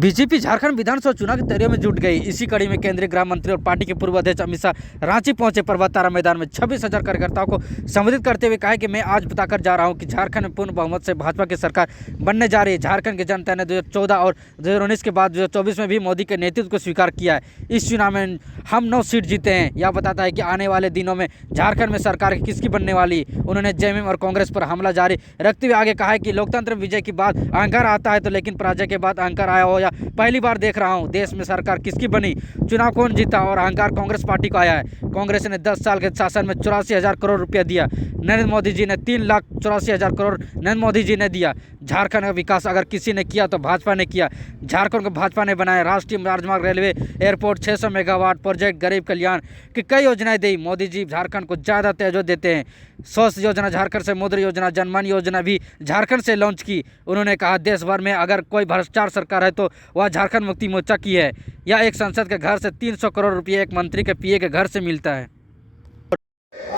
BJP Jharkhand विधानसभा चुनाव की तैयारियों में जुट गई। इसी कड़ी में केंद्रीय गृह मंत्री और पार्टी के पूर्व अध्यक्ष अमित शाह रांची पहुंचे। पर्वत तारा मैदान में 26,000 कार्यकर्ताओं को संबोधित करते हुए कहा कि मैं आज बताकर जा रहा हूं कि झारखंड में पूर्ण बहुमत से भाजपा की सरकार बनने जा रही है। झारखंड की जनता ने 2014 और 2019 के बाद 2024 में भी मोदी के नेतृत्व को स्वीकार किया है। इस चुनाव में हम 9 सीट जीते हैं। यह बताता है कि आने वाले दिनों में झारखंड में सरकार किसकी बनने वाली। उन्होंने जेएमएम और कांग्रेस पर हमला जारी रखते हुए आगे कहा है कि लोकतंत्र में विजय की बात अहंकार आता है तो, लेकिन पराजय के बाद अहंकार आया हो या पहली बार देख रहा हूं देश में सरकार किसकी बनी, चुनाव कौन जीता और अहंकार कांग्रेस पार्टी को आया है। कांग्रेस ने 10 साल के शासन में 84,000 करोड़ रुपया दिया। नरेंद्र मोदी जी ने 3,84,000 करोड़ नरेंद्र मोदी जी ने दिया। झारखंड का विकास अगर किसी ने किया तो भाजपा ने किया। झारखंड को भाजपा ने बनाया। राष्ट्रीय राजमार्ग, रेलवे, एयरपोर्ट, 600 मेगावाट प्रोजेक्ट, गरीब कल्याण की कई योजनाएं दी। मोदी जी झारखंड को ज़्यादा तवज्जो देते हैं। स्वास्थ्य योजना झारखंड से, मुद्रा योजना, जनधन योजना भी झारखंड से लॉन्च की। उन्होंने कहा देश भर में अगर कोई भ्रष्टाचार सरकार है तो वह झारखंड मुक्ति मोर्चा की है। यह एक सांसद के घर से 300 करोड़ रुपये एक मंत्री के पीए के घर से मिलता है।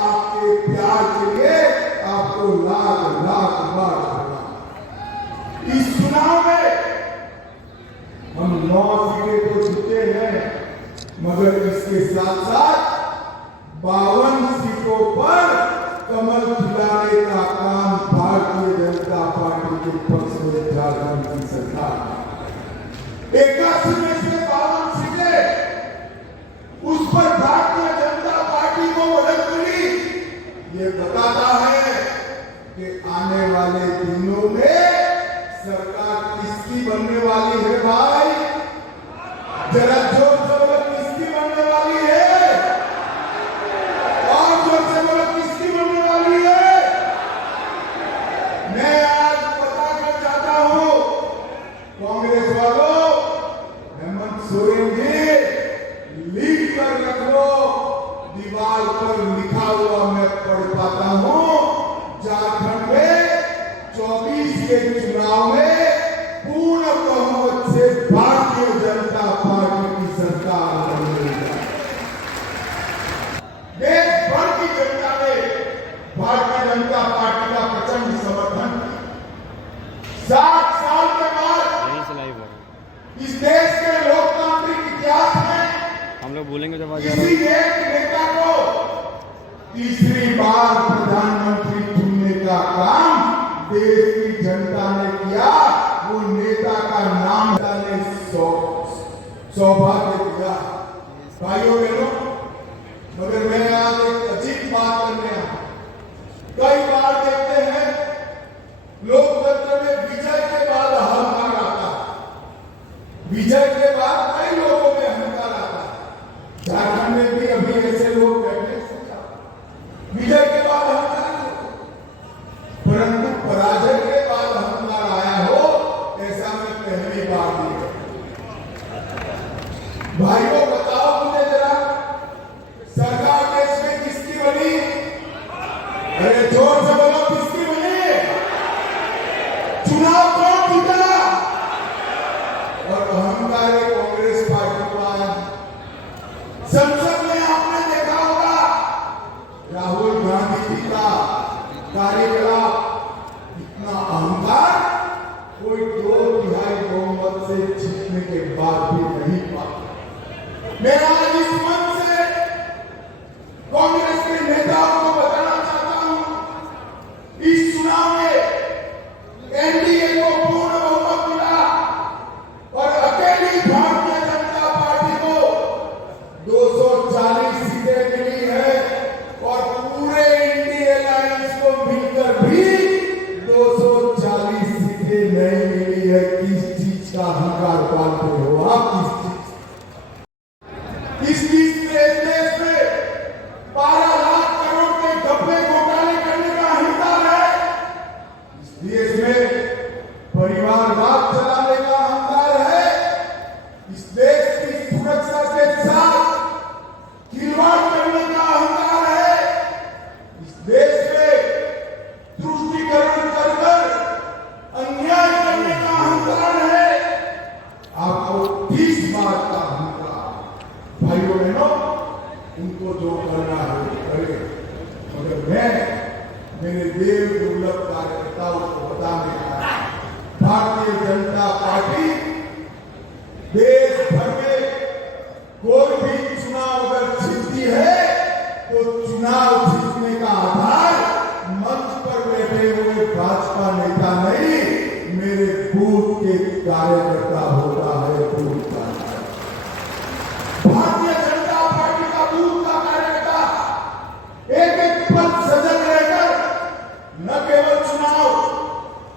आपके प्यार के लिए आपको लाख लाख बार इस चुनाव में हम 9 सीटें तो जीते हैं, मगर इसके साथ साथ 52 सीटों पर कमल खिलाने का काम भारतीय जनता पार्टी के पक्ष में झारखंड की सरकार 81 में से 52 सीटें उस पर भारतीय जनता पार्टी को मदद मिली। ये बताता है कि आने वाले दिनों में सरकार किसकी बनने वाली है। भाई जरा जोर से बोलो, किसकी बनने वाली है? और जोर से बोलो, किसकी बनने वाली है? मैं आज पता कर जाता हूं कांग्रेस वालों, हेमंत सोरेन जी लिख कर रख लो, दीवार पर लिखा हुआ मैं पढ़ पाता हूं। झारखंड में 24 के चुनाव में पूर्ण बहुमत से भारतीय जनता पार्टी की सरकार बनेगी। देश भर की जनता ने भारतीय जनता पार्टी का प्रचंड समर्थन किया। 60 साल के बाद इस देश के लोकतांत्रिक इतिहास में हम लोग बोलेंगे जब किसी एक नेता को तीसरी बार प्रधानमंत्री चुनने का काम देश की जनता ने किया। वो नेता का नाम ने सौभाग्य दिया। भाइयों बहनों, मगर मैं आज एक अजीब बात करने आया। कई बार देखते हैं लोकतंत्र में विजय के बाद अहंकार आता है। विजय के बाद कई लोगों में अहंकार आता है। झारखंड में भी अभी ऐसे लोग बैठे विजय के बाद अहंकार, परंतु पराजय के बाद अहंकार आया हो ऐसा मैं पहली बार देखा। भाइयों बताओ मुझे जरा, सरकार देश में किसकी बनी? अरे जोर से बोलो, किसकी बनी? चुनाव कौन जीता? और अहंकार कांग्रेस पार्टी को आया। संसद में आपने देखा होगा राहुल गांधी जी का कार्यकलाप, इतना अहंकार कोई 2/3 बहुमत से जीतने के बाद भी नहीं पाता। मैं आज इस मंच से कांग्रेस के नेताओं को बताना चाहता हूं, इस चुनाव में एनडीए को पूर्ण बहुमत मिला और अकेली भारतीय जनता पार्टी को 240 सीटें मिली है और पूरे इंडिया अलायंस को मिलकर भी 240 सीटें नहीं मिली है। किस चीज का अहंकार पालते हो आप? किस चीज के देश में 12 लाख करोड़ के घपले घोटाले करने का अहंकार है? इस देश में परिवारवाद चलाने का अहंकार है? इस देश की सुरक्षा के साथ खिलवाड़ करने का अहंकार है? इस देश में तुष्टीकरण कर अन्याय करने का अहंकार है? आपको 30 बात का अहंकार। भाइयों बहनों, उनको जो करना है करे, मगर मैं मेरे देव दुर्लभ कार्यकर्ताओं को बताने आया, भारतीय जनता पार्टी कार्यकर्ता होता है बूथ का भारतीय जनता पार्टी का बूथ का कार्यकर्ता एक एक पद सजग रहकर न केवल चुनाव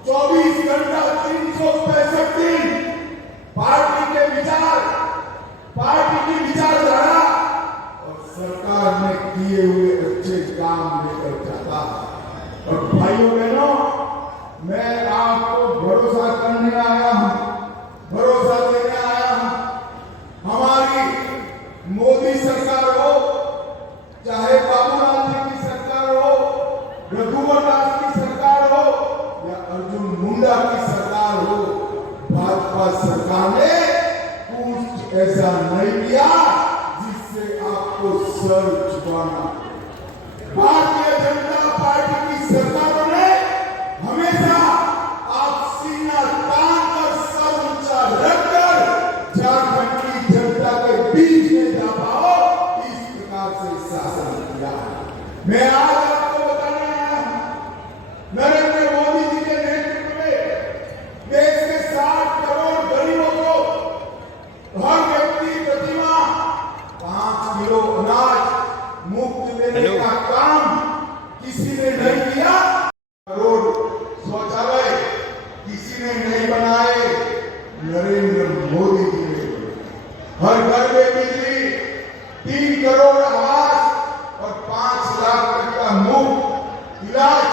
24 घंटा 365 दिन पार्टी के विचार, पार्टी की विचारधारा और सरकार में किए हुए अच्छे काम लेकर जाता है। और भाइयों बहनों, मैं आपको भरोसा करने आया हूं, भरोसा देने आया हूं। हमारी मोदी सरकार हो, चाहे बाबूलाल जी की सरकार हो, रघुवर दास की सरकार हो या अर्जुन मुंडा की सरकार हो, भाजपा सरकार ने कुछ ऐसा नहीं किया जिससे आपको सर झुकाना। भारतीय जनता पार्टी की सरकारों ने हमेशा आप सीना तान कर सर ऊंचा रखकर झारखंड की जनता के बीच में जा पाओ, इस प्रकार से शासन किया। मैं आज आपको बताने आया हूं, नरेंद्र मोदी जी के नेतृत्व में देश के 60 करोड़ गरीबों को हर व्यक्ति प्रतिमाह 5 किलो अनाज मुफ्त देने का काम किसी ने नहीं किया। करोड़ शौचालय किसी ने नहीं बनाए, नरेंद्र मोदी जी ने। हर घर में बिजली, 3 करोड़ आवास और 5 लाख तक का मुफ्त इलाज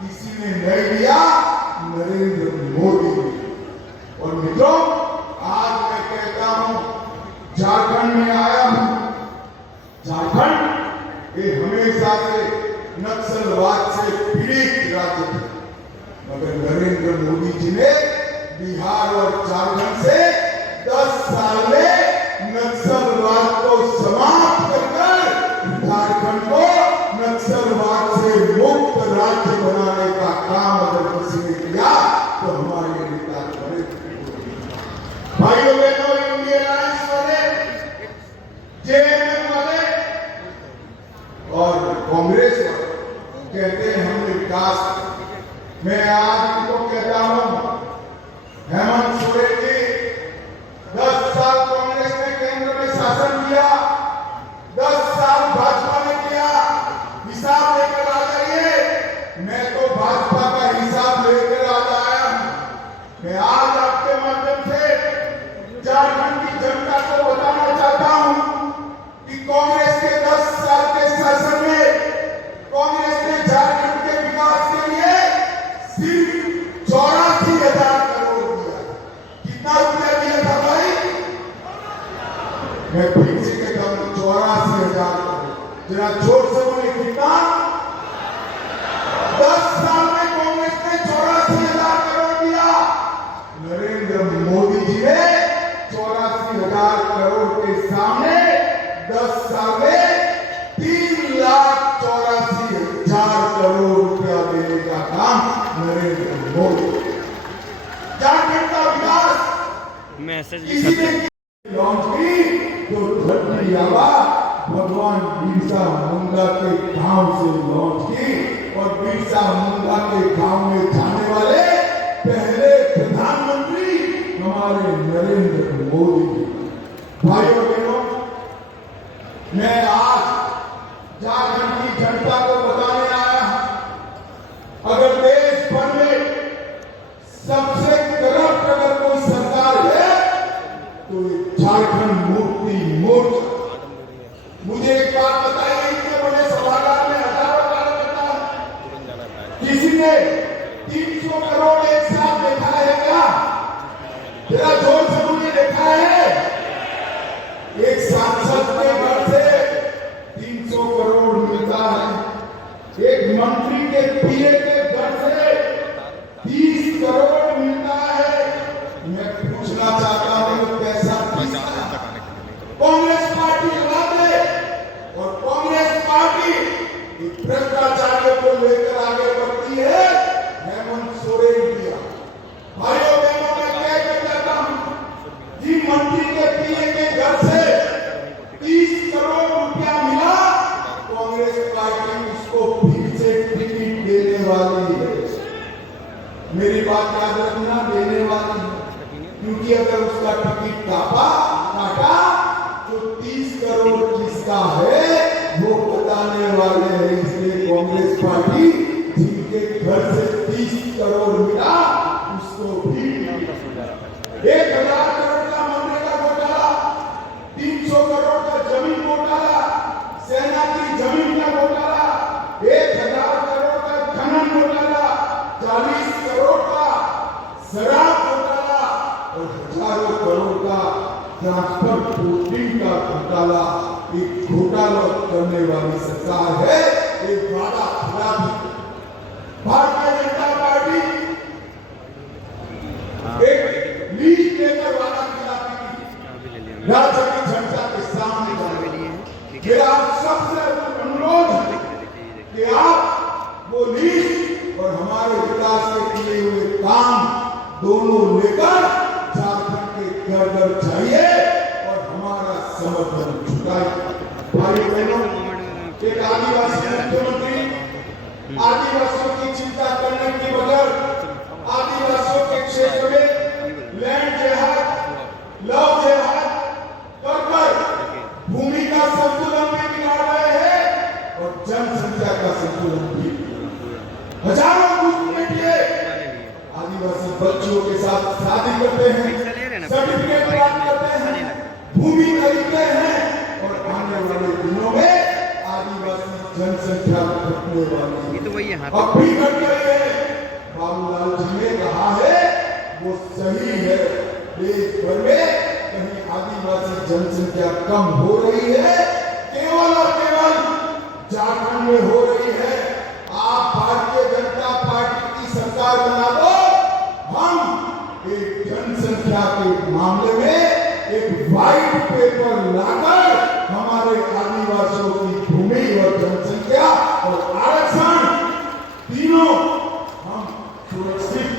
किसी ने नहीं दिया, नरेंद्र मोदी जी। और मित्रों, आज मैं कहता हूं, झारखंड में आया हूं। झारखंड ये हमेशा से नक्सलवाद से पीड़ित राज्य था, मगर नरेंद्र मोदी जी ने बिहार और झारखंड से 10 साल में नक्सलवाद को समाप्त कर झारखंड को नक्सलवाद से मुक्त राज्य बनाने का काम अगर किसी ने किया तो हमारे नेता बड़े। भाइयों बहनों, इंडियन अलायंस वाले, जेएमएम वाले और कांग्रेस वाले कहते हैं हमने विकास। मैं आज इनको कहता हूं, हेमंत सोरेन जी 10 साल कांग्रेस ने केंद्र में शासन किया, 10 साल भाजपा ने किया, हिसाब लेकर आ जाइए। मैं तो भाजपा का हिसाब लेकर आ आया हूं। मैं आज आपके माध्यम से झारखंड की जनता को बताना चाहता हूं कि कांग्रेस के 10 साल के शासन में कांग्रेस ने झारखंड के विकास के लिए सिर्फ 84,000 करोड़ दिया। कितना रुपया दिया था भाई? मैं फिर से कहता हूं 84,000 करोड़। जरा जोर से बोले, कितना? 10 साल में कांग्रेस ने 84,000 करोड़ दिया। नरेंद्र मोदी जी ने 84,000 करोड़ के सामने 10 साल में 3,84,000 करोड़ रुपया देने का काम नरेंद्र मोदी। झारखंड का विकास मैसेज लॉन्च की तो धरती आबा भगवान बिरसा मुंडा के गांव से लॉन्च की, और बिरसा मुंडा के गांव में जाने वाले पहले प्रधानमंत्री हमारे नरेंद्र मोदी जी। भाइयों बहनों, मैं आज झारखंड की जनता को बताने आया हूं, अगर देश भर में सबसे करप्ट अगर कोई सरकार है तो ये झारखंड मुक्ति मोर्चा। मुझे एक बात बताइए, इतने बड़े सभागार में हजारों कार्यकर्ता, किसी ने 300 करोड़ एक साथ देखा है क्या? जरा जोर से मुझे देखा है? एक सांसद के घर से 300 करोड़ मिलता है, एक मंत्री के पीए के घर से 30 करोड़ मिलता है। मैं पूछना चाहता हूं, कैसा क्योंकि अगर उसका टिकट काटा तो 30 करोड़ किसका है वो बताने वाले हैं। इसलिए कांग्रेस पार्टी जिनके घर से 30 करोड़ मिला उसको भी 1000 करोड़ का मनरेगा घोटाला, 300 करोड़ का जमीन घोटाला, सेना की जमीन का घोटाला, 1000 करोड़ का खनन घोटाला, 40 करोड़ का शराब घोटाला और हजारों करोड़ का ट्रांसफर पोर्टिंग का घोटाला। एक घोटाला करने वाली सरकार है, एक वादा खिलाफी। भारतीय जनता पार्टी एक लीज लेकर वादा खिलाफी की राज्य की जनता के सामने जाने। मेरा आप सबसे अनुरोध है कि आप वो लीज और हमारे विकास के किए हुए काम दोनों लेकर झारखंड के घर घर जाइए और हमारा समर्थन जुटाइए। भाई बहनों, एक आदिवासी मुख्यमंत्री आदिवासियों की चिंता करने के बगैर आदिवासियों के क्षेत्र में लैंड जिहाद, लव जिहाद कर भूमि का संतुलन भी बिगाड़ रहे हैं और जनसंख्या का संतुलन भी। हजारों घुसपैठिए आदिवासी बच्चों के साथ शादी करते हैं, सर्टिफिकेट प्राप्त करते हैं, भूमि खरीदते हैं और आने वाले दिनों में आदिवासी जनसंख्या घटने वाली है। अब भी घट रही है। बाबूलाल जी ने कहा है वो सही है। देश भर में कहीं आदिवासी जनसंख्या कम हो रही है, केवल और केवल झारखंड में हो रही है। आप भारतीय जनता पार्टी की सरकार बना दो, हम एक जनसंख्या के मामले में एक व्हाइट पेपर लाकर हमारे आदिवासियों की भूमि और जनसंख्या और आरक्षण तीनों हम सुरक्षित।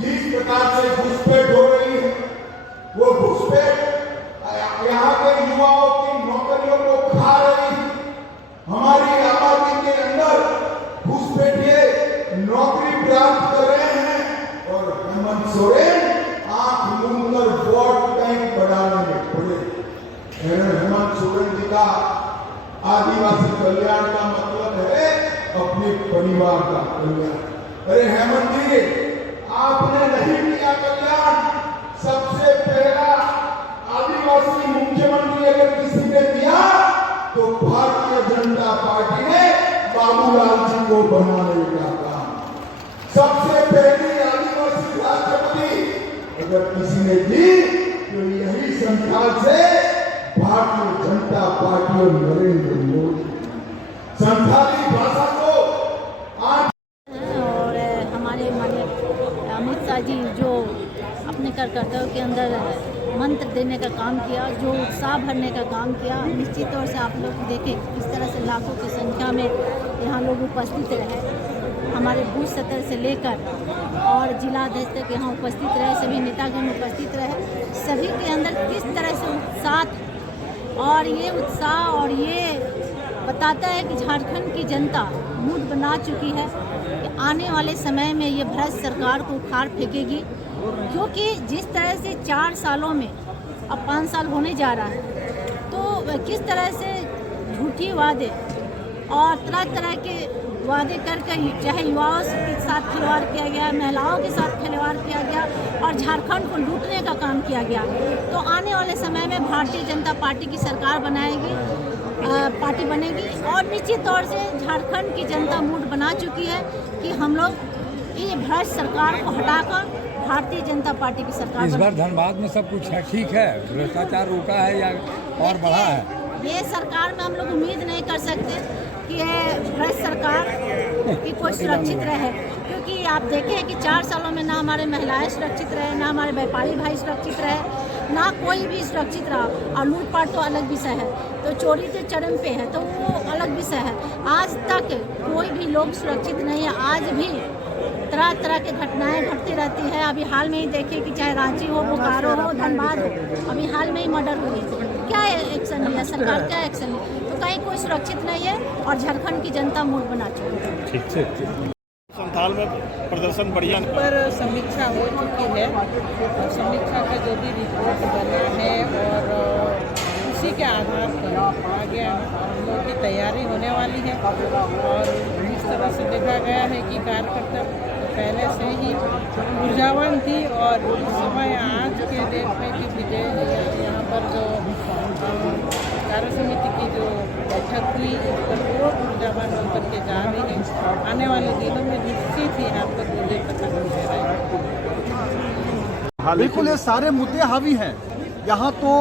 जिस प्रकार से घुसपैठ हो रही है वो घुसपैठ यहाँ के युवाओं की नौकरियों को खा रही है। हमारी आबादी के अंदर घुसपैठिए नौकरी प्राप्त कर रहे हैं और हेमंत सोरेन आंख मूंदकर वोट बैंक बढ़ाने में पड़े। हेमंत सोरेन जी का आदिवासी कल्याण का मतलब है अपने परिवार का कल्याण। अरे हेमंत जी, आपने नहीं किया कल्याण। सबसे पहला आदिवासी मुख्यमंत्री अगर किसी ने दिया तो भारतीय जनता पार्टी ने बाबूलाल जी को बनाने का काम। सबसे पहली आदिवासी राष्ट्रपति अगर किसी ने दी तो यही संख्या से भारतीय जनता पार्टी और नरेंद्र मोदी। संथाली भाषा को आज और हमारे अमित शाह जी जो अपने कर्तव्य के अंदर मंत्र देने का काम किया, जो उत्साह भरने का काम किया, निश्चित तौर से आप लोग देखें किस तरह से लाखों की संख्या में यहाँ लोग उपस्थित रहे। हमारे बूथ सतर से लेकर और जिला अध्यक्ष तक यहाँ उपस्थित रहे, सभी नेतागण उपस्थित रहे। सभी के अंदर किस तरह से उत्साह था और ये उत्साह और ये बताता है कि झारखंड की जनता मूड बना चुकी है कि आने वाले समय में ये भ्रष्ट सरकार को उखाड़ फेंकेगी। क्योंकि जिस तरह से 4 सालों में अब 5 साल होने जा रहा है तो किस तरह से झूठी वादे और तरह तरह के वादे करके चाहे युवाओं के साथ खिलवाड़ किया गया, महिलाओं के साथ खिलवाड़ किया गया और झारखंड को लूटने का काम किया गया। तो आने वाले समय में भारतीय जनता पार्टी की सरकार पार्टी बनेगी और निश्चित तौर से झारखंड की जनता मूड बना चुकी है कि हम लोग ये भ्रष्ट सरकार को हटाकर भारतीय जनता पार्टी की सरकार। इस बार धनबाद में सब कुछ है, ठीक है, भ्रष्टाचार रोका है या और बढ़ा है? ये सरकार में हम लोग उम्मीद नहीं कर सकते कि ये भ्रष्ट सरकार की कोई सुरक्षित रहे, क्योंकि आप देखें कि 4 सालों में ना हमारे महिलाएं सुरक्षित रहे, ना हमारे व्यापारी भाई सुरक्षित रहे, ना कोई भी सुरक्षित रहा। और लूटपाट तो अलग विषय है, तो चोरी तो चरम पे है, तो वो अलग विषय है। आज तक कोई भी लोग सुरक्षित नहीं है। आज भी तरह तरह के घटनाएं घटती रहती है। अभी हाल में ही देखिए कि चाहे रांची हो, बोकारो हो, धनबाद हो, अभी हाल में ही मर्डर हुई। क्या एक्शन लिया सरकार, क्या एक्शन लिया? तो कहीं कोई सुरक्षित नहीं है और झारखंड की जनता मूड बना चुकी है। हाल में प्रदर्शन बढ़िया पर समीक्षा हो चुकी है और समीक्षा का जो भी रिपोर्ट बना है और उसी के आधार पर आगे हम लोग की तैयारी होने वाली है। और जिस तरह से देखा गया है कि कार्यकर्ता पहले से ही ऊर्जावान थी और इस समय आज के डेट में कि विजय यहाँ पर जो कार्य समिति की जो बैठक हुई इस पर और ऊर्जावान होकर के जा रही है। आने वाले दिनों में निश्चित ही यहाँ पर विजय पता चल जाएगा। बिल्कुल ये सारे मुद्दे हावी हैं। यहाँ तो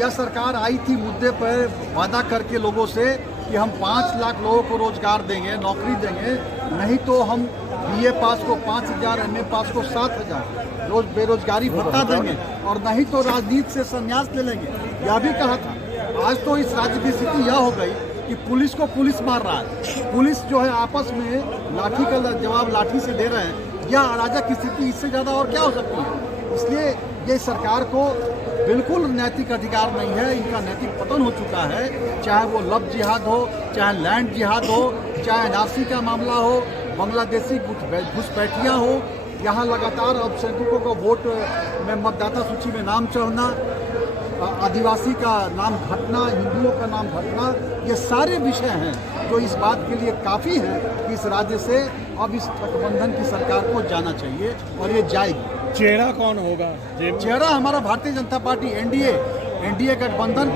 यह सरकार आई थी मुद्दे पर वादा करके लोगों से कि हम 5 लाख लोगों को रोजगार देंगे, नौकरी देंगे, नहीं तो हम BA पास को 5,000, MA पास को 7,000 रोज बेरोजगारी भत्ता देंगे और नहीं तो राजनीति से संन्यास ले लेंगे, यह भी कहा था। आज तो इस राज्य की स्थिति यह हो गई कि पुलिस को पुलिस मार रहा है, पुलिस जो है आपस में लाठी का जवाब लाठी से दे रहे हैं। यह अराजक स्थिति इससे ज़्यादा और क्या हो सकती है। इसलिए ये सरकार को बिल्कुल नैतिक अधिकार नहीं है, इनका नैतिक पतन हो चुका है। चाहे वो लव जिहाद हो, चाहे लैंड जिहाद हो, चाहे नासी का मामला हो, बांग्लादेशी घुसपैठियाँ हो, यहाँ लगातार अल्पसंख्यकों को वोट में मतदाता सूची में नाम चढ़ना, आदिवासी का नाम घटना, हिंदुओं का नाम घटना, ये सारे विषय हैं जो इस बात के लिए काफ़ी है कि इस राज्य से अब इस गठबंधन की सरकार को जाना चाहिए और ये जाएगी। चेहरा कौन होगा? चेहरा हमारा भारतीय जनता पार्टी एनडीए गठबंधन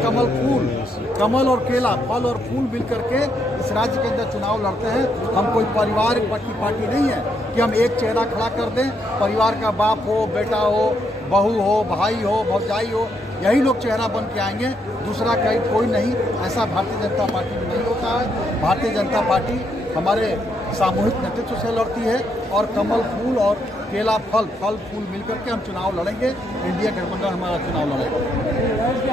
कमल और केला, फल और फूल मिल करके इस राज्य के अंदर चुनाव लड़ते हैं। हम कोई परिवार की पार्टी नहीं है कि हम एक चेहरा खड़ा कर दें। परिवार का बाप हो, बेटा हो, बहू हो, भाई हो, भौजाई हो, यही लोग चेहरा बन के आएंगे, दूसरा कोई नहीं। ऐसा भारतीय जनता पार्टी में नहीं होता है। भारतीय जनता पार्टी हमारे सामूहिक नेतृत्व से लड़ती है और कमल फूल और केला फल फूल मिलकर के हम चुनाव लड़ेंगे। एनडीए गठबंधन हमारा चुनाव लड़ेगा।